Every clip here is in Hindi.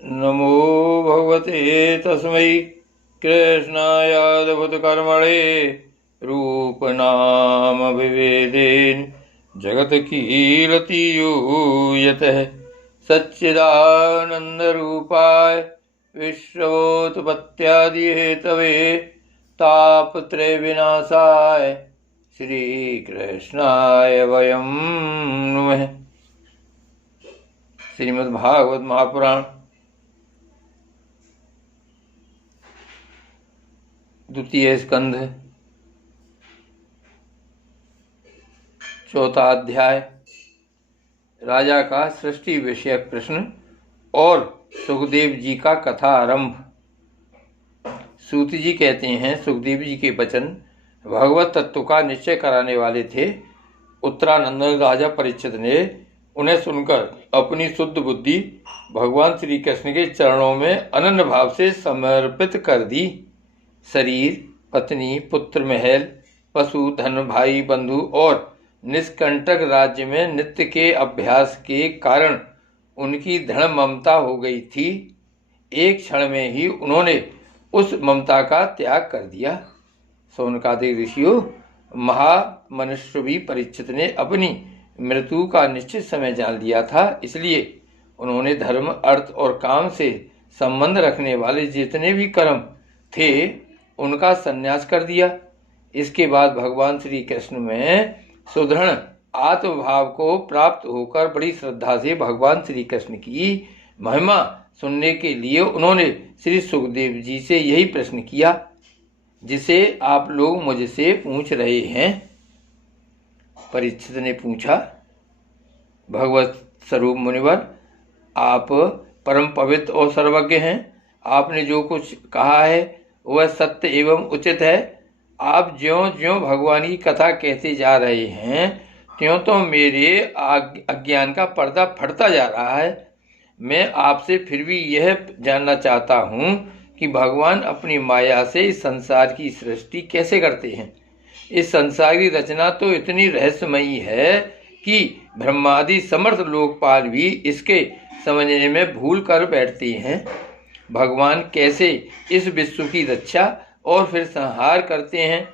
नमो भगवते तस्मै कृष्णायादभुतकर्मणे रूपनामविभेदेन जगत्कीर्तियूयतः सच्चिदानन्दरूपाय विश्वोत्पत्त्यादिहेतवे तापत्रयविनाशाय श्रीकृष्णाय वयं नुमः। श्रीमद्भागवत महापुराण द्वितीय स्कंध चौथा अध्याय। राजा का सृष्टि विषयक प्रश्न और सुखदेव जी का कथा आरंभ। सूत जी कहते हैं, सुखदेव जी के वचन भगवत तत्व का निश्चय कराने वाले थे। उत्तरानंद राजा परीक्षित ने उन्हें सुनकर अपनी शुद्ध बुद्धि भगवान श्री कृष्ण के चरणों में अनन्य भाव से समर्पित कर दी। शरीर, पत्नी, पुत्र, महल, पशु, धन, भाई, बंधु और निष्कंटक राज्य में नित्य के अभ्यास के कारण उनकी दृढ़ ममता हो गई थी। एक क्षण में ही उन्होंने उस ममता का त्याग कर दिया। शौनकादि ऋषियों, महामनुष्यवी परीक्षित ने अपनी मृत्यु का निश्चित समय जान लिया था, इसलिए उन्होंने धर्म, अर्थ और काम से संबंध रखने वाले जितने भी कर्म थे उनका संन्यास कर दिया। इसके बाद भगवान श्री कृष्ण में सुदृढ़ आत्मभाव को प्राप्त होकर बड़ी श्रद्धा से भगवान श्री कृष्ण की महिमा सुनने के लिए उन्होंने श्री सुखदेव जी से यही प्रश्न किया जिसे आप लोग मुझसे पूछ रहे हैं। परीक्षित ने पूछा, भगवत स्वरूप मुनिवर, आप परम पवित्र और सर्वज्ञ हैं। आपने जो कुछ कहा है वह सत्य एवं उचित है। आप ज्यों ज्यों भगवान की कथा कहते जा रहे हैं त्यों तो मेरे अज्ञान का पर्दा फटता जा रहा है। मैं आपसे फिर भी यह जानना चाहता हूँ कि भगवान अपनी माया से इस संसार की सृष्टि कैसे करते हैं। इस संसार की रचना तो इतनी रहस्यमयी है कि ब्रह्मादि समर्थ लोकपाल भी इसके समझने में भूल कर बैठते हैं। भगवान कैसे इस विश्व की रक्षा और फिर संहार करते हैं।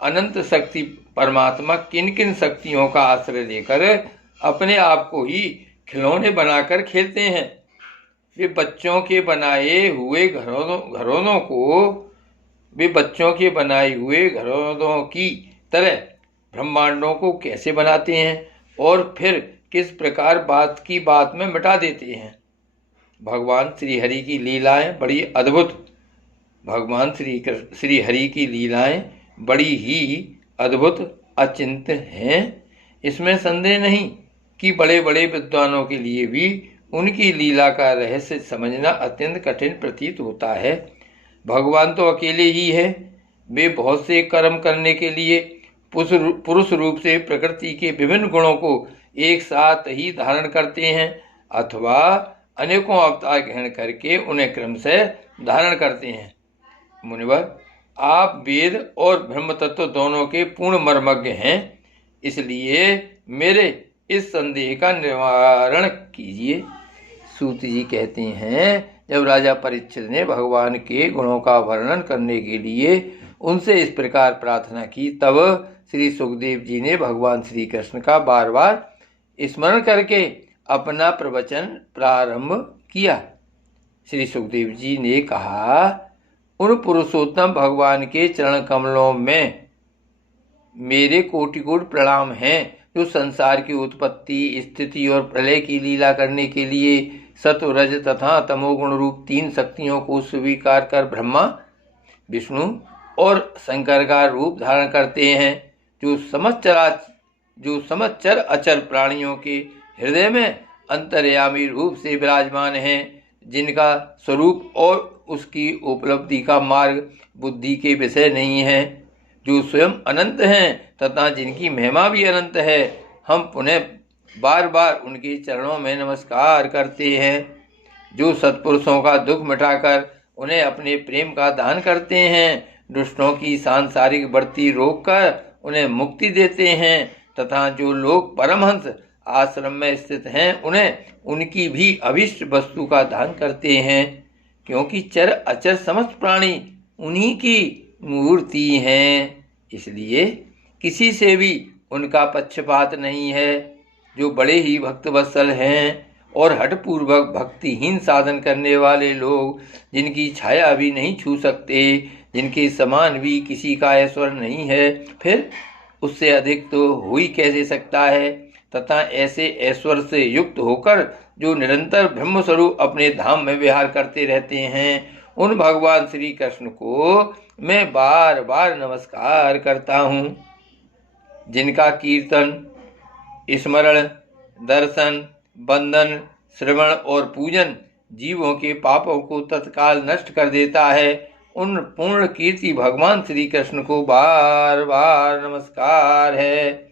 अनंत शक्ति परमात्मा किन किन शक्तियों का आश्रय लेकर अपने आप को ही खिलौने बनाकर खेलते हैं। वे बच्चों के बनाए हुए घरों की तरह ब्रह्मांडों को कैसे बनाते हैं और फिर किस प्रकार बात की बात में मिटा देते हैं। भगवान श्री हरि की लीलाएं बड़ी अद्भुत अचिंत्य हैं। इसमें संदेह नहीं कि बड़े बड़े विद्वानों के लिए भी उनकी लीला का रहस्य समझना अत्यंत कठिन प्रतीत होता है। भगवान तो अकेले ही है। वे बहुत से कर्म करने के लिए पुरुष रूप से प्रकृति के विभिन्न गुणों को एक साथ ही धारण करते हैं अथवा अनेकों अवतार ग्रहण करके उन्हें क्रमशः धारण करते हैं। मुनिवर, आप वेद और ब्रह्म तत्व दोनों के पूर्ण मर्मज्ञ हैं, इसलिए मेरे इस संदेह का निवारण कीजिए। सूत जी कहते हैं, जब राजा परीक्षित ने भगवान के गुणों का वर्णन करने के लिए उनसे इस प्रकार प्रार्थना की, तब श्री सुखदेव जी ने भगवान श्री कृष्ण का बार बार स्मरण करके अपना प्रवचन प्रारंभ किया। श्री सुखदेव जी ने कहा, उन पुरुषोत्तम भगवान के चरण कमलों में मेरे कोटि कोटि प्रणाम हैं, जो संसार की उत्पत्ति, स्थिति और प्रलय की लीला करने के लिए सत्व, रज तथा तमोगुण रूप तीन शक्तियों को स्वीकार कर ब्रह्मा, विष्णु और शंकर का रूप धारण करते हैं, जो समचर अचल प्राणियों के हृदय में अंतर्यामी रूप से विराजमान हैं, जिनका स्वरूप और उसकी उपलब्धि का मार्ग बुद्धि के विषय नहीं है, जो स्वयं अनंत हैं तथा जिनकी महिमा भी अनंत है। हम पुनः बार बार उनके चरणों में नमस्कार करते हैं, जो सत्पुरुषों का दुख मिटाकर उन्हें अपने प्रेम का दान करते हैं, दुष्टों की सांसारिक बढ़ती रोककर उन्हें मुक्ति देते हैं तथा जो लोग परमहंस आश्रम में स्थित हैं उन्हें उनकी भी अभिष्ट वस्तु का दान करते हैं, क्योंकि चर अचर समस्त प्राणी उन्हीं की मूर्ति हैं। इसलिए किसी से भी उनका पक्षपात नहीं है। जो बड़े ही भक्तवत्सल हैं और हठपूर्वक भक्तिहीन साधन करने वाले लोग, जिनकी छाया भी नहीं छू सकते, जिनके समान भी किसी का ऐश्वर्य नहीं है, फिर उससे अधिक तो हो ही कैसे सकता है। तथा ऐसे ऐश्वर्य से युक्त होकर जो निरंतर ब्रह्मस्वरूप अपने धाम में विहार करते रहते हैं, उन भगवान श्री कृष्ण को मैं बार बार नमस्कार करता हूँ, जिनका कीर्तन, स्मरण, दर्शन, बंदन, श्रवण और पूजन जीवों के पापों को तत्काल नष्ट कर देता है। उन पूर्ण कीर्ति भगवान श्री कृष्ण को बार बार नमस्कार है।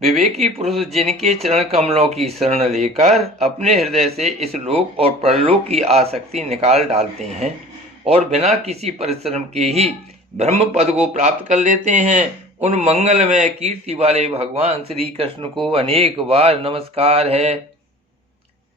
विवेकी पुरुष जिनके चरण कमलों की शरण लेकर अपने हृदय से इस लोक और परलोक की आसक्ति निकाल डालते हैं और बिना किसी परिश्रम के ही ब्रह्म पद को प्राप्त कर लेते हैं, उन मंगलमय कीर्ति वाले भगवान श्री कृष्ण को अनेक बार नमस्कार है।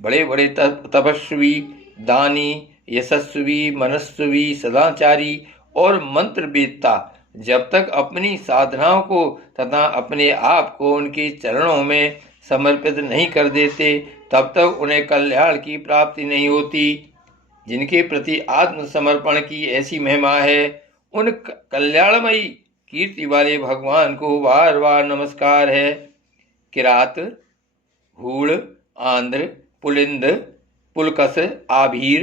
बड़े बड़े तपस्वी, दानी, यशस्वी, मनस्वी, सदाचारी और मंत्रवेत्ता जब तक अपनी साधनाओं को तथा अपने आप को उनके चरणों में समर्पित नहीं कर देते, तब तक उन्हें कल्याण की प्राप्ति नहीं होती। जिनके प्रति आत्मसमर्पण की ऐसी महिमा है, उन कल्याणमयी कीर्ति वाले भगवान को बार बार नमस्कार है। किरात, हूण, आंध्र, पुलिंद, पुलकस, आभीर,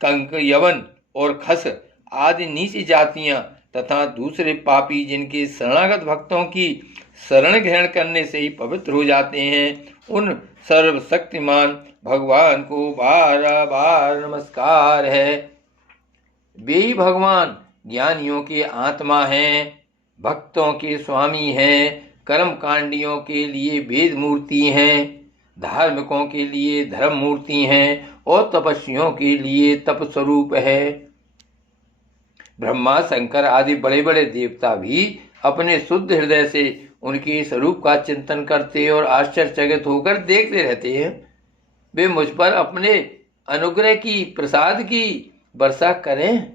कंक, यवन और खस आदि नीच जातियां तथा दूसरे पापी जिनके शरणागत भक्तों की शरण ग्रहण करने से ही पवित्र हो जाते हैं, उन सर्वशक्तिमान भगवान को बार बार नमस्कार है। वे ही भगवान ज्ञानियों के आत्मा हैं, भक्तों के स्वामी हैं, कर्मकांडियों के लिए वेद मूर्ति हैं, धार्मिकों के लिए धर्म मूर्ति हैं और तपस्वियों के लिए तप स्वरूप है। ब्रह्मा, शंकर आदि बड़े बड़े देवता भी अपने शुद्ध हृदय से उनके स्वरूप का चिंतन करते और आश्चर्यचकित होकर देखते रहते हैं। वे मुझ पर अपने अनुग्रह की, प्रसाद की वर्षा करें,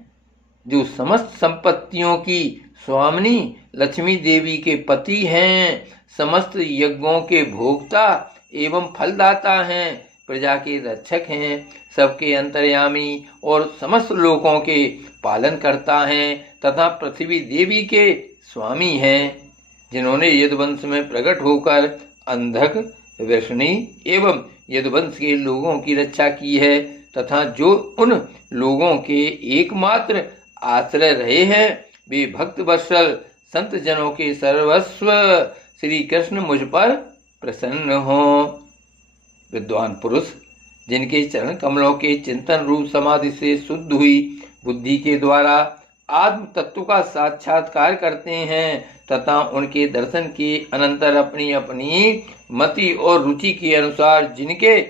जो समस्त संपत्तियों की स्वामिनी लक्ष्मी देवी के पति हैं, समस्त यज्ञों के भोक्ता एवं फलदाता हैं, प्रजा के रक्षक हैं, सबके अंतर्यामी और समस्त लोकों के पालन करता हैं तथा पृथ्वी देवी के स्वामी हैं, जिन्होंने यदुवंश में प्रकट होकर अंधक, वृष्णि एवं यदुवंश के लोगों की रक्षा की है तथा जो उन लोगों के एकमात्र आश्रय रहे हैं, वे भक्त वत्सल संत जनों के सर्वस्व श्री कृष्ण मुझ पर प्रसन्न हों। विद्वान पुरुष जिनके चरण कमलों के चिंतन रूप समाधि से शुद्ध हुई बुद्धि के द्वारा आत्म तत्व का साक्षात्कार करते हैं तथा उनके दर्शन के अनंतर अपनी अपनी मति और रुचि के अनुसार जिनके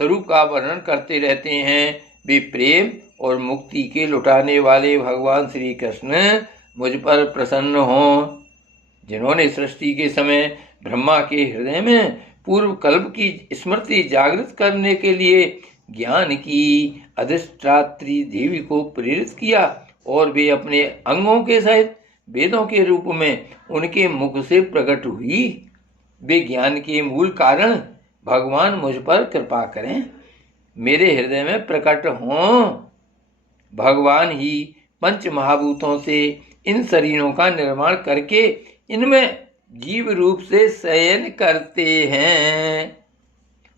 स्वरूप का वर्णन करते रहते हैं, वे प्रेम और मुक्ति के लुटाने वाले भगवान श्री कृष्ण मुझ पर प्रसन्न हों। जिन्होंने सृष्टि के समय ब्रह्मा के हृदय में पूर्व कल्प की स्मृति जागृत करने के लिए ज्ञान की अधिष्ठात्री देवी को प्रेरित किया और वे अपने अंगों के सहित वेदों के रूप में उनके मुख से प्रकट हुई, वे ज्ञान के मूल कारण भगवान मुझ पर कृपा करें, मेरे हृदय में प्रकट हों। भगवान ही पंच महाभूतों से इन शरीरों का निर्माण करके इनमें जीव रूप से शयन करते हैं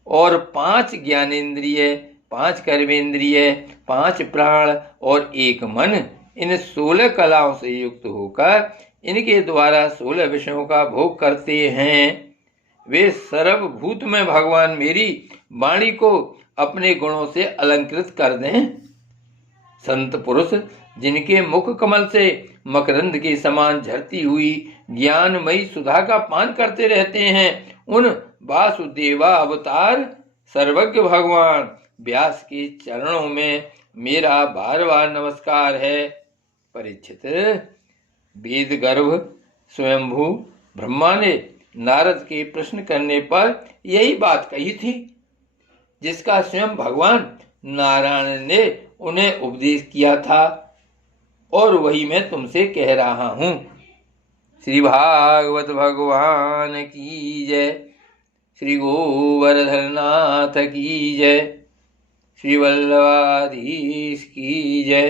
और 5 ज्ञानेंद्रिय, 5 कर्मेंद्रिय, 5 प्राण और 1 मन इन 16 कलाओं से युक्त होकर इनके द्वारा 16 विषयों का भोग करते हैं। वे सर्वभूत में भगवान मेरी वाणी को अपने गुणों से अलंकृत कर दें। संत पुरुष जिनके मुख कमल से मकरंद के समान झरती हुई ज्ञानमयी सुधा का पान करते रहते हैं, उन वासुदेवा अवतार सर्वज्ञ भगवान व्यास के चरणों में मेरा बार बार नमस्कार है। परीक्षित, वेद गर्भ स्वयंभू ब्रह्मा ने नारद के प्रश्न करने पर यही बात कही थी, जिसका स्वयं भगवान नारायण ने उन्हें उपदेश किया था, और वही मैं तुमसे कह रहा हूं। श्री भागवत भगवान की जय। श्री गोवर्धननाथ की जय। श्री वल्लभाधीश की जय।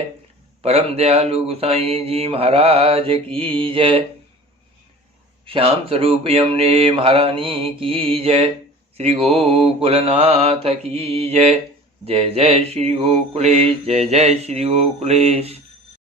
परम दयालु गोसाई जी महाराज की जय। श्याम स्वरूप यमुने महारानी की जय। श्री गोकुलनाथ की जय। जय जय श्री गोकुलेश, जय जय श्री गोकुलेश।